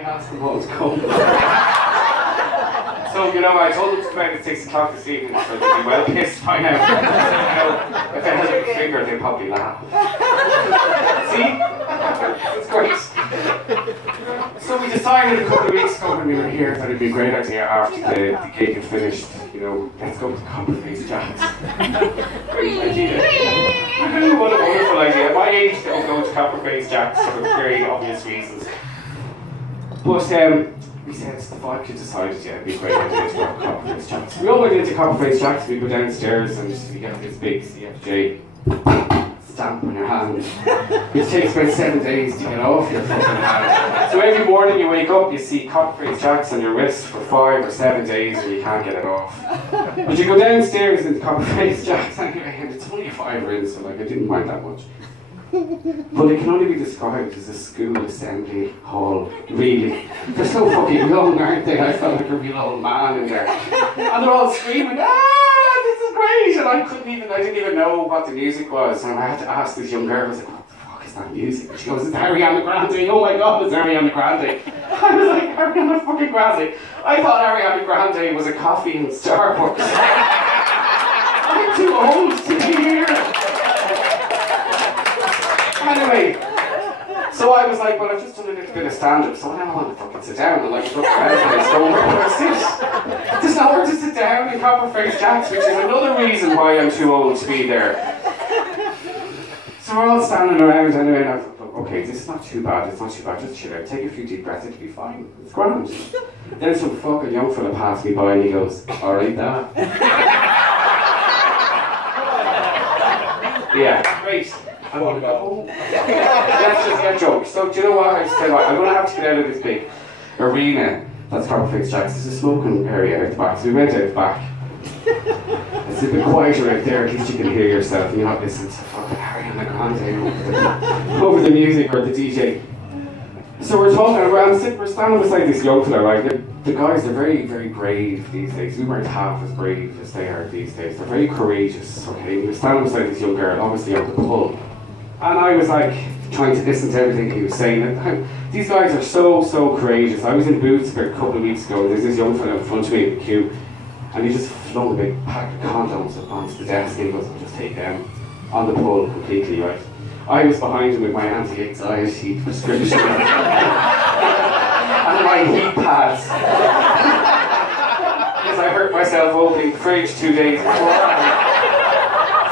asked them what was coming. So, you know, I told them to come out at 6 o'clock this evening, so they'd be well pissed by now. So, you know, if I had a finger, they'd probably laugh. See? It's great. So we decided a couple of weeks ago when we were here that it'd be a great idea after the gig had finished, you know, let's go to Copperface Jack's. Great idea. What a wonderful idea. At my age, don't go to Copperface Jack's for very obvious reasons. But we said the vodka decided, yeah, it'd be a great idea to go to Copperface Jack's. We all went into Copperface Jack's, we go downstairs and we get this big CFJ stamp on your hand, which takes about 7 days to get off your fucking hand. So every morning you wake up, you see Copperface Jack's on your wrist for 5 or 7 days and you can't get it off. But you go downstairs into Copperface Jack's anyway, and it's only a fiver in, so like I didn't mind that much. But it can only be described as a school assembly hall, really. They're so fucking young, aren't they? I felt like a real old man in there. And they're all screaming, ah, this is great! And I didn't even know what the music was. And I had to ask this young girl, I was like, what the fuck is that music? And she goes, it's Ariana Grande. Oh my god, it's Ariana Grande. I was like, Ariana fucking Grande. I thought Ariana Grande was a coffee in Starbucks. I'm too old to be here. Anyway, so I was like, well, I've just done a little bit of stand-up, so I don't want to fucking sit down and like look around the place, going, where do I sit? There's nowhere to sit down in Copperface Jack's, which is another reason why I'm too old to be there. So we're all standing around anyway, and I thought, okay, this is not too bad, it's not too bad, just chill out, take a few deep breaths, it'll be fine, it's grand. Then some fucking young fella passed me by and he goes, alright, that. Yeah, great. I want to go home. That's just a joke. So, do you know what? I just tell you what, I'm going to have to get out of this big arena that's Copperface Jack's. There's a smoking area out the back. So we went out the back. It's a bit quieter out there, at least you can hear yourself and you're not listening to fucking Ariana Grande over the music or the DJ. So we're talking around, we're standing beside this young fella, right? The guys are very, very brave these days. We weren't half as brave as they are these days. They're very courageous, okay? We were standing beside this young girl, obviously on the pull. And I was like, trying to listen to everything he was saying. And these guys are so, so courageous. I was in Boots about a couple of weeks ago, and there's this young fella in front of me in the queue, and he just flung a big pack of condoms up onto the desk, and he goes, I'll just take them on the pull completely, right? I was behind him with my anti-anxiety prescription and my heat pads. Because I hurt myself opening the fridge 2 days before.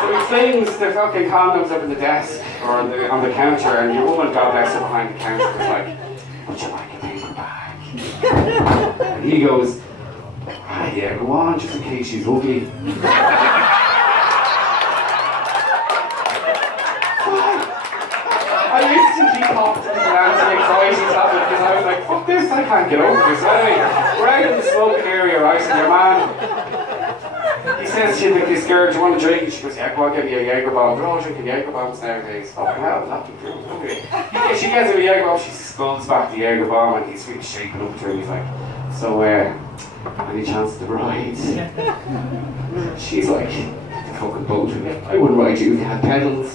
So he flings the fucking condoms up on the desk or on the counter, and your woman, God bless her, behind the counter was like, would you like a paper bag? And he goes, ah, yeah, go on, just in case she's ugly. I instantly popped into the anti-anxiety tablet because I was like, fuck this, I can't get over this. Anyway, we're out in the smoking area, right, and your man, he says to this girl, do you want a drink? And she goes, yeah, go on, get me a Jaeger bomb. They're all drinking Jaeger bombs nowadays. Fucking hell, not the truth. Okay. She gets him a Jaeger bomb, she skulls back the Jaeger bomb, and he's really shaking up to her, and he's like, so, any chance to ride? She's like, the fucking boat with it. I wouldn't ride you if you had pedals.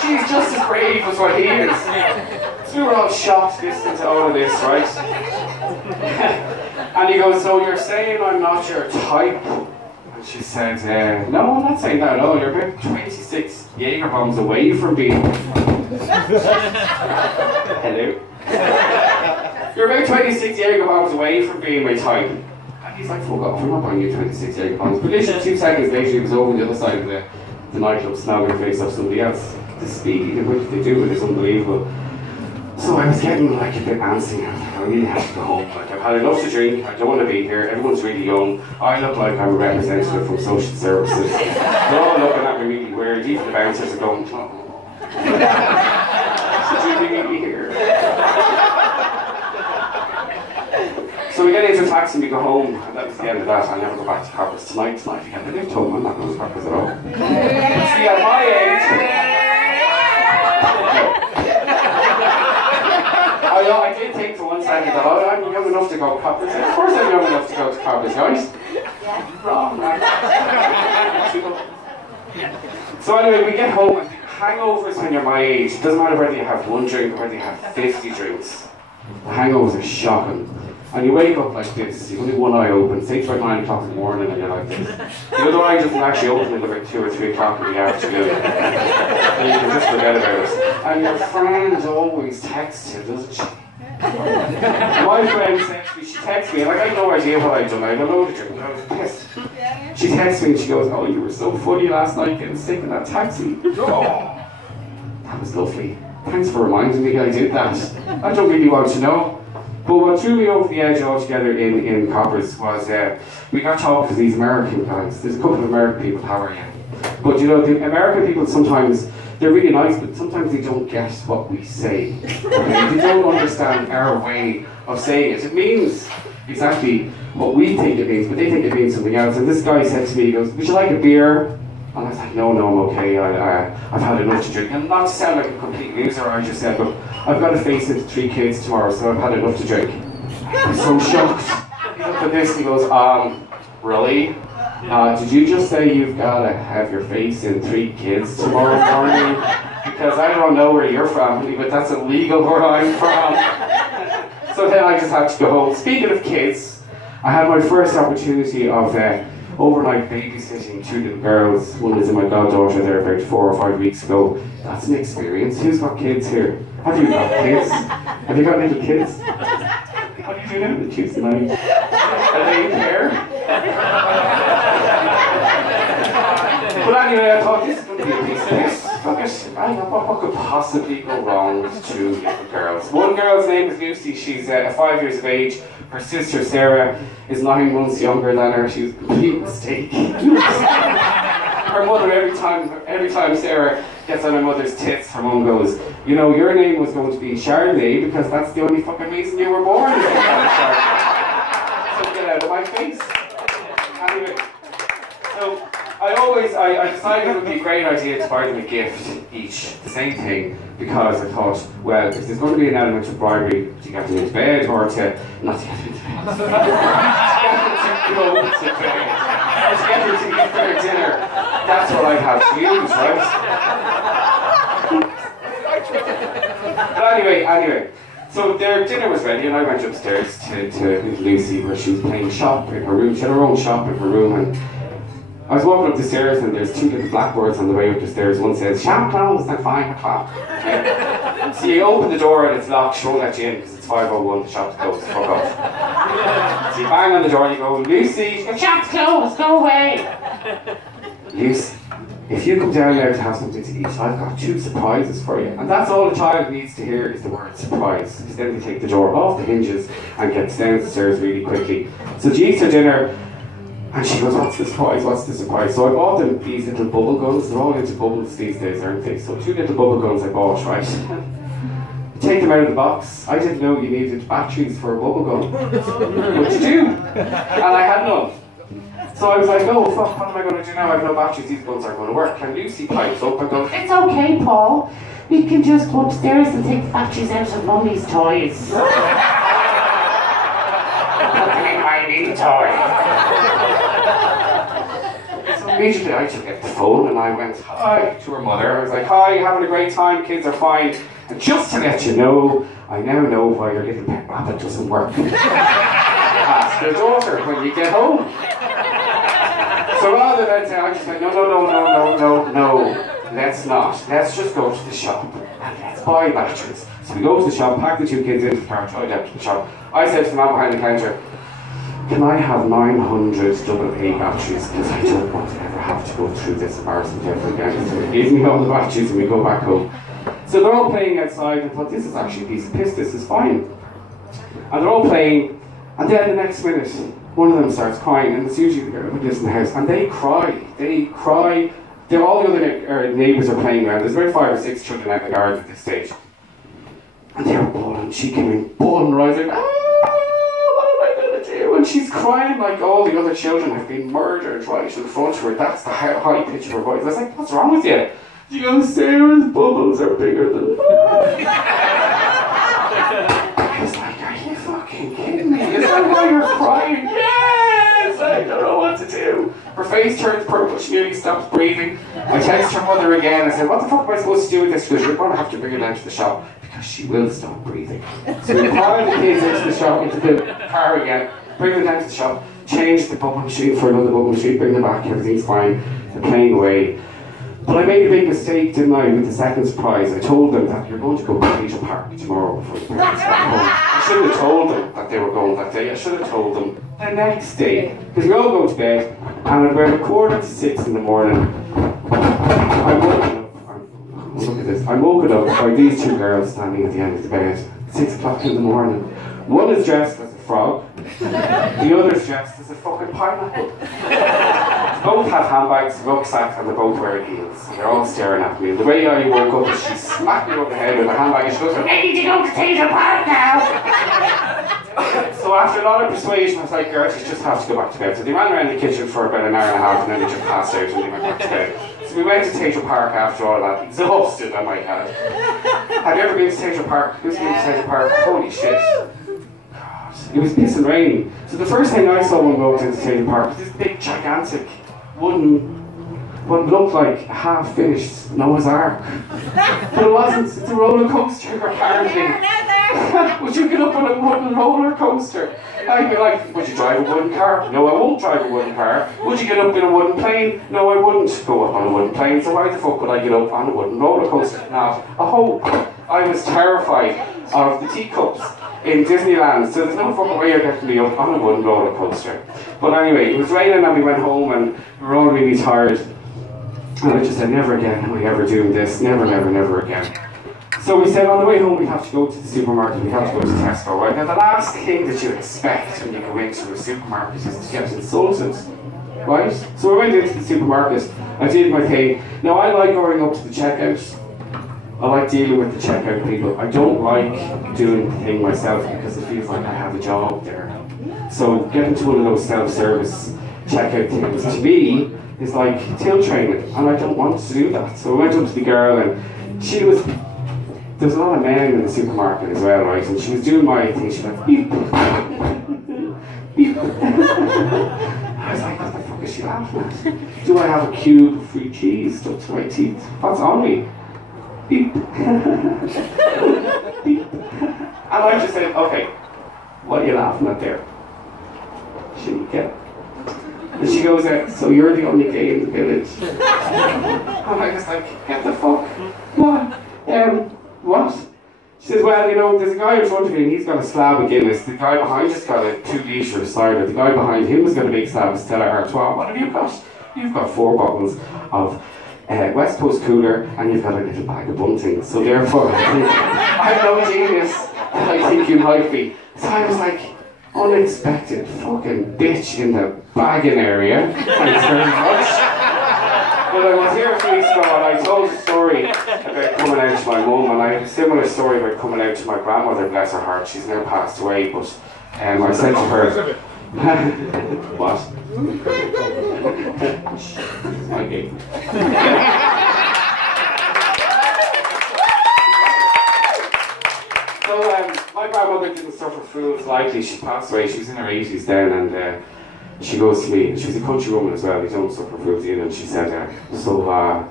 She's just as brave as what he is. So we were all shocked listening to all of this, right? And he goes, so you're saying I'm not your type? And she said, no, I'm not saying that at all. You're about 26 Jaeger bombs away from being... Hello? You're about 26 Jaeger bombs away from being my type. And he's like, fuck off, I'm not buying you 26 Jaeger bombs. But literally 2 seconds later, he was over on the other side of the nightclub, snogging the face off somebody else. The speed at which they do it is unbelievable. So I was getting like a bit antsy. I really have to go home. Like, I've had enough to drink, I don't want to be here, everyone's really young. I look like I'm a representative from social services. They're all looking at me really weird, even the bouncers are going, oh. Should you really be here? So we get into a taxi and we go home, and that's the end of that. I never go back to Coppers tonight again. I live home, I'm not going to Coppers at all. See, at my age, I did think for 1 second that I'm young enough to go to Coppers. Of course I'm young enough to go to Coppers, guys. Yeah. Wrong, man. So anyway, we get home, and hangovers when you're my age, it doesn't matter whether you have 1 drink or whether you have 50 drinks. The hangovers are shocking. And you wake up like this, you've only one eye open, say it's about 9 o'clock in the morning and you're like this. The other eye doesn't actually open until about 2 or 3 o'clock in the afternoon. And you can just forget about it. And your friend always texts you, doesn't she? My friend texts me, she texts me, and I had no idea what I'd done. I had a load of drink, I was pissed. She texts me and she goes, oh, you were so funny last night getting sick in that taxi. Oh, that was lovely. Thanks for reminding me I did that. I don't really want to know. But what threw me over the edge altogether in Coppers was we got talking to these American guys. There's a couple of American people, how are you? But you know, the American people sometimes, they're really nice, but sometimes they don't get what we say. Okay? They don't understand our way of saying it. It means exactly what we think it means, but they think it means something else. And this guy said to me, he goes, would you like a beer? And I was like, no, I'm okay, I've had enough to drink. And not to sound like a complete loser, I just said, look, I've got to face into 3 kids tomorrow, so I've had enough to drink. He was so shocked. He looked at this and he goes, really? Did you just say you've got to have your face in 3 kids tomorrow morning? Because I don't know where you're from, but that's illegal where I'm from. So then I just had to go home. Speaking of kids, I had my first opportunity of overnight babysitting 2 little girls. One is my goddaughter there about 4 or 5 weeks ago. That's an experience. Who's got kids here? Have you got kids? Have you got little kids? What do you do now on Tuesday night? Are they in care? But anyway, I thought this is going to be a piece of this. Fuck it. What could possibly go wrong with 2 little girls? One girl's name is Lucy. She's 5 years of age. Her sister Sarah is 9 months younger than her. She was a complete mistake. Her mother, every time Sarah gets on her mother's tits, her mum goes, you know, your name was going to be Charlie because that's the only fucking reason you were born. So get out of my face. Anyway, so I decided it would be a great idea to buy them a gift each, the same thing, because I thought, well, if there's going to be an element of bribery to get them into bed or to not to get them into bed, to go to bed, or to get them to eat their dinner, that's what I have to use, right? But anyway. So their dinner was ready and I went upstairs to Lucy where she was playing shop in her room. She had her own shop in her room and I was walking up the stairs and there's 2 little blackboards on the way up the stairs. One says, shop closed at 5 o'clock. So you open the door and it's locked, she won't let you in because it's 5:01, the shop's closed, fuck off. So you bang on the door and you go, Lucy, she goes, shop's closed, go away. Lucy, if you come down there to have something to eat, I've got 2 surprises for you. And that's all a child needs to hear is the word surprise. Because then they take the door off the hinges and gets down the stairs really quickly. So she eats her dinner and she goes, what's the surprise, what's the surprise? So I bought them these little bubble guns. They're all into bubbles these days, aren't they? So 2 little bubble guns I bought, right? Take them out of the box. I didn't know you needed batteries for a bubble gun. But you do. And I had none. So I was like, oh fuck, what am I going to do now? I have no batteries, these guns aren't going to work. And Lucy pipes up and goes, it's okay, Paul. We can just go upstairs and take the batteries out of Mummy's toys. My new toy. So immediately I took out the phone and I went, hi, to her mother. I was like, hi, you having a great time? Kids are fine. And just to let you know, I now know why your little pet rabbit doesn't work. Ask your daughter when you get home. So rather than say, I just went, no, let's not. Let's just go to the shop and let's buy batteries. So we go to the shop, pack the 2 kids into the car, drive down to the shop. I said to the man behind the counter, can I have 900 AA batteries because I don't want to ever have to go through this embarrassment ever again. So he gives me all the batteries and we go back home. So they're all playing outside and I thought, this is actually a piece of piss, this is fine. And they're all playing, and then the next minute, one of them starts crying, and it's usually the girl who lives in the house, and they cry. All the other neighbours are playing around. There's about 5 or 6 children out in the garden at this stage. And they were bawling, she came in bawling, rising, what am I going to do? And she's crying like all the other children have been murdered right in front of her. That's the high pitch of her voice. I was like, what's wrong with you? She goes, Sarah's bubbles are bigger than mine. I was like, are you fucking kidding me? Is that why you're crying? Yes! I don't know what to do. Her face turns purple, she nearly stops breathing. I text her mother again, I said, what the fuck am I supposed to do with this? She goes, you're going to have to bring her down to the shop because she will stop breathing. So we pile the kids into the shop, into the car again, bring them down to the shop, change the bubble machine for another bubble machine, bring them back, everything's fine, they're playing away. But I made a big mistake, didn't I, with the second surprise. I told them that you're going to go to Peter Park tomorrow before the parents get home. I should have told them that they were going that day. I should have told them the next day. Because we all go to bed, and at about 5:45 in the morning, I'm woken up. Look at this. I'm woken up by these two girls standing at the end of the bed. 6 o'clock in the morning. One is dressed as a frog, the other is dressed as a fucking pineapple. Both have handbags, rucksacks, and they're both wearing heels. And they're all staring at me. And the way I woke up is she smacked me over the head with a handbag and she goes, "I need to go to Peter Park now!" So after a lot of persuasion, I was like, "Girls, you just have to go back to bed." So they ran around the kitchen for about an hour and a half and then they just passed out and they went back to bed. So we went to Tater Park after all that, exhausted I might add. Have you ever been to Tater Park? Who's been to Tater Park? Holy shit. God, it was piss and rain. So the first thing I saw when we walked into Tater Park was this big, gigantic, wooden, what looked like a half-finished Noah's Ark. But it wasn't, it's a roller coaster apparently. Would you get up on a wooden roller coaster? I'd be like, would you drive a wooden car? No, I won't drive a wooden car. Would you get up in a wooden plane? No, I wouldn't go up on a wooden plane, so why the fuck would I get up on a wooden roller coaster? Not a hope. I was terrified of the teacups in Disneyland, so there's no fucking way you're getting me up on a wooden roller coaster. But anyway, it was raining and we went home and we were all really tired. And I just said, never again am I ever doing this, never, never, never again. So we said on the way home we have to go to the supermarket, we have to go to Tesco, right? Now the last thing that you expect when you go into a supermarket is to get insulted, right? So we went into the supermarket, I did my thing. Now I like going up to the checkout. I like dealing with the checkout people. I don't like doing the thing myself because it feels like I have a job there. So getting to one of those self-service checkout things to me is like till training, and I don't want to do that. So I went up to the girl and she was, there's a lot of men in the supermarket as well, right? And she was doing my thing, she went beep, beep. I was like, what the fuck is she laughing at? Do I have a cube of free cheese stuck to my teeth? What's on me? Beep. Beep. And I just said, okay, what are you laughing at there? She didn't get it. And she goes, so you're the only gay in the village. And I was like, get the fuck? What? What? She says, well, you know, there's a guy in front of me and he's got a slab of Guinness. The guy behind us got a 2-litre cider. The guy behind him has got a big slab of Stella Artois. What have you got? You've got 4 bottles of West Coast Cooler and you've got a little bag of buntings. So therefore, I'm no genius, but I think you might be. So I was like, unexpected fucking bitch in the bagging area. Thanks very much. But I was here a few weeks ago and I told a story about coming out to my mum, and I had a similar story about coming out to my grandmother, bless her heart. She's now passed away, but I said to her, what? My gig. So my grandmother didn't suffer fools lightly. She passed away. She was in her 80s then, and she goes to me, and she's a country woman as well. You don't suffer fools either. And she said, so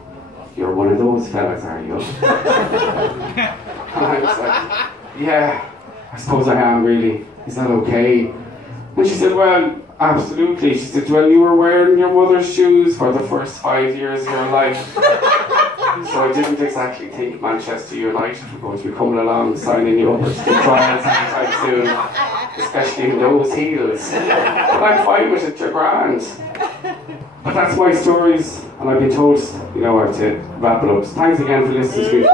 you're one of those fellas, are you? And I was like, yeah, I suppose I am really. Is that okay? And she said, well, absolutely. She said, well, you were wearing your mother's shoes for the first 5 years of your life. So I didn't exactly think Manchester United were going to be coming along and signing you up to the trials anytime soon, especially in those heels. But I'm fine with it, you're grand. But that's my stories, and I've been told, you know, I have to wrap it up. So thanks again for listening to me, folks.